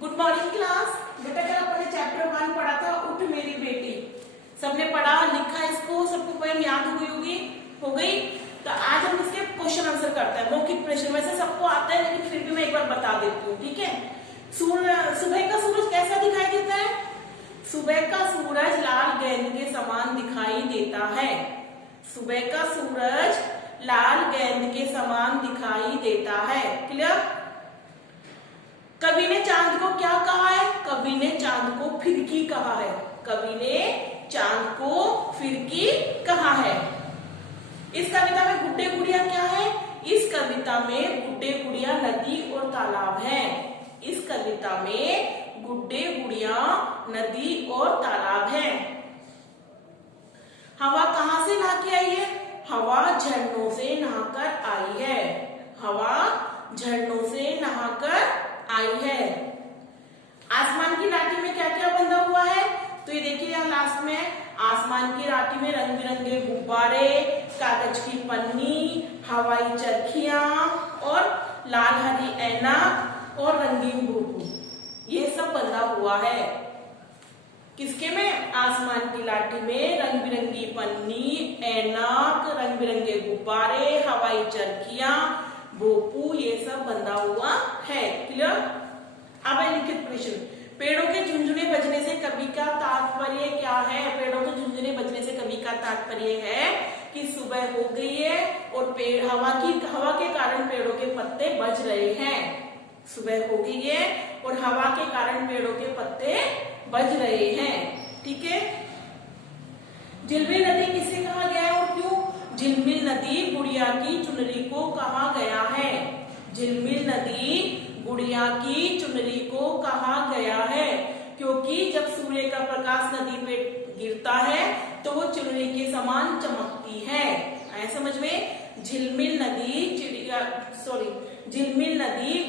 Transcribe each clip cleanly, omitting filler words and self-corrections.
Good morning class. बेटा कल अपन ने चैप्टर 1 पढ़ा था, उठ मेरी बेटी। सबने पढ़ा लिखा, इसको सबको पोएम याद हुई होगी, हो गई। तो आज हम इसके क्वेश्चन आंसर करते हैं, मौखिक प्रश्न। वैसे सबको आता है लेकिन फिर भी मैं एक बार बता देती हूँ, ठीक है। सुबह का सूरज कैसा दिखाई देता है? सुबह का सूरज लाल गेंद के समान दिखाई देता है। सुबह का सूरज लाल गेंद के समान दिखाई देता है। क्लियर? कवि ने चांद को क्या कहा है? कवि ने चांद को फिरकी कहा है। कवि ने चांद को फिरकी कहा है। इस कविता में गुड्डे गुड़िया क्या है? इस कविता में गुड्डे गुड़िया नदी और तालाब है। इस कविता में गुड्डे गुड़िया नदी और तालाब है। हवा कहां से नहा के आई है? हवा झरनों से नहाकर आई है। हवा झरनों से नहाकर आई है। आसमान की राठी में क्या क्या बंधा हुआ है? तो ये देखिए यहाँ लास्ट में, आसमान की राठी में रंग बिरंगे गुब्बारे, कागज की पन्नी, हवाई चरखियां और लाल हरी ऐनक और रंगीन भूपू, ये सब बंधा हुआ है। किसके में? आसमान की लाठी में रंग बिरंगी पन्नी, ऐनक, रंग बिरंगे गुब्बारे, हवाई चरखियां, भोपू, ये सब बंधा हुआ है। क्लियर? अब है लिखित प्रश्न। पेड़ों के झुंझुने बजने से कवि का तात्पर्य क्या है? पेड़ों के झुंझुने बजने से कवि का तात्पर्य है कि सुबह हो गई है और पेड़ हवा के कारण पेड़ों के पत्ते बज रहे हैं। सुबह हो गई है और हवा के कारण पेड़ों के पत्ते बज रहे हैं। ठीक है। झिलमिल नदी किसे कहा गया है और क्यों? झिलमिल नदी गुड़िया की चुनरी को कहा गया है। झिलमिल नदी गुड़िया की चुनरी को कहा गया है क्योंकि जब सूर्य का प्रकाश नदी पे गिरता है तो वो चुनरी के समान चमकती है। आया समझ में? झिलमिल नदी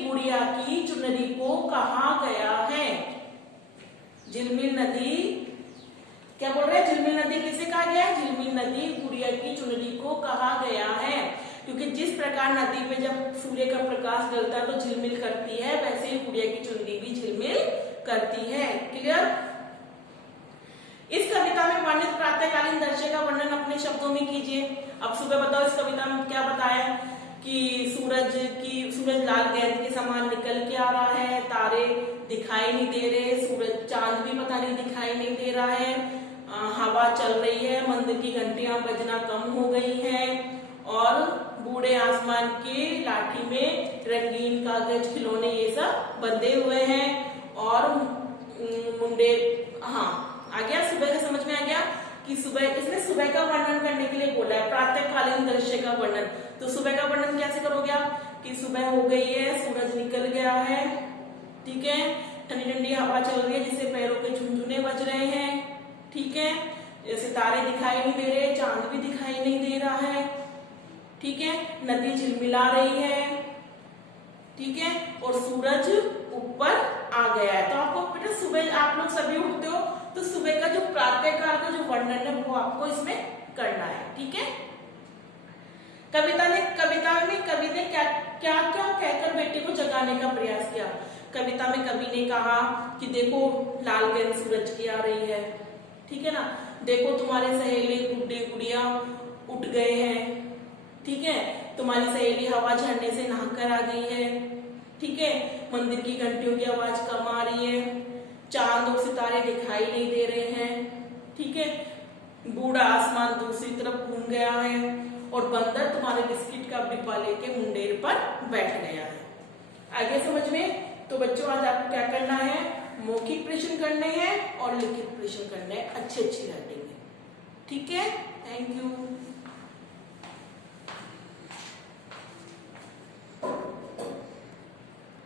गुड़िया की चुनरी को कहा गया है। झिलमिल नदी क्या बोल रहे हैं? झिलमिल नदी किसे कहा गया है? झिलमिल नदी गुड़िया की चुनरी को कहा गया है क्योंकि जिस प्रकार नदी पे जब सूर्य का प्रकाश डलता है तो झिलमिल करती है, वैसे ही गुड़िया की चुनरी भी झिलमिल करती है। क्लियर? इस कविता में वर्णित प्रातःकालीन दृश्य का वर्णन अपने शब्दों में कीजिए। अब सुबह बताओ, इस कविता में क्या बताया कि सूरज लाल गेंद के समान निकल के आ रहा है, तारे दिखाई नहीं दे रहे, सूरज चांद भी पता नहीं दिखाई नहीं दे रहा है, हवा चल रही है, मंदिर की घंटियां बजना कम हो गई हैं और बूढ़े आसमान की लाठी में रंगीन कागज खिलौने ये सब बंधे हुए हैं और मुंडे। हाँ, आ गया? सुबह का समझ में आ गया कि इसने सुबह का वर्णन करने के लिए बोला है, प्रातःकालीन दृश्य का वर्णन। तो सुबह का वर्णन कैसे करोगे आप? कि सुबह हो गई है, सूरज निकल गया है, ठीक है, ठंडी ठंडी हवा चल रही है जिससे पैरों के झुनझुने बज रहे हैं, ठीक है, जैसे तारे दिखाई नहीं दे रहे, चांद भी दिखाई नहीं दे रहा है, ठीक है, नदी झिलमिला रही है, ठीक है, और सूरज ऊपर आ गया है। तो आपको बेटा सुबह आप लोग सभी उठते हो तो सुबह का जो प्रातःकाल का जो वर्णन है वो आपको इसमें करना है। ठीक है। कविता में कवि ने क्या क्या कहकर बेटी को जगाने का प्रयास किया? कविता में कवि ने कहा कि देखो लाल गेंद सूरज की आ रही है, ठीक है ना, देखो तुम्हारे सहेली गुड्डे गुड़िया उठ गए हैं, ठीक है, तुम्हारी सहेली हवा झरने से नहाकर आ गई है, ठीक है, मंदिर की घंटियों की आवाज कम आ रही है, चांद और सितारे दिखाई नहीं दे रहे हैं, ठीक है, बूढ़ा आसमान दूसरी तरफ घूम गया है और बंदर तुम्हारे बिस्किट का डिब्बा लेके मुंडेर पर बैठ गया है। आगे समझ में? तो बच्चों आज आपको क्या करना है? मौखिक प्रश्न करने हैं और लिखित प्रश्न करने हैं, अच्छी राइटिंग में। ठीक है। Thank you.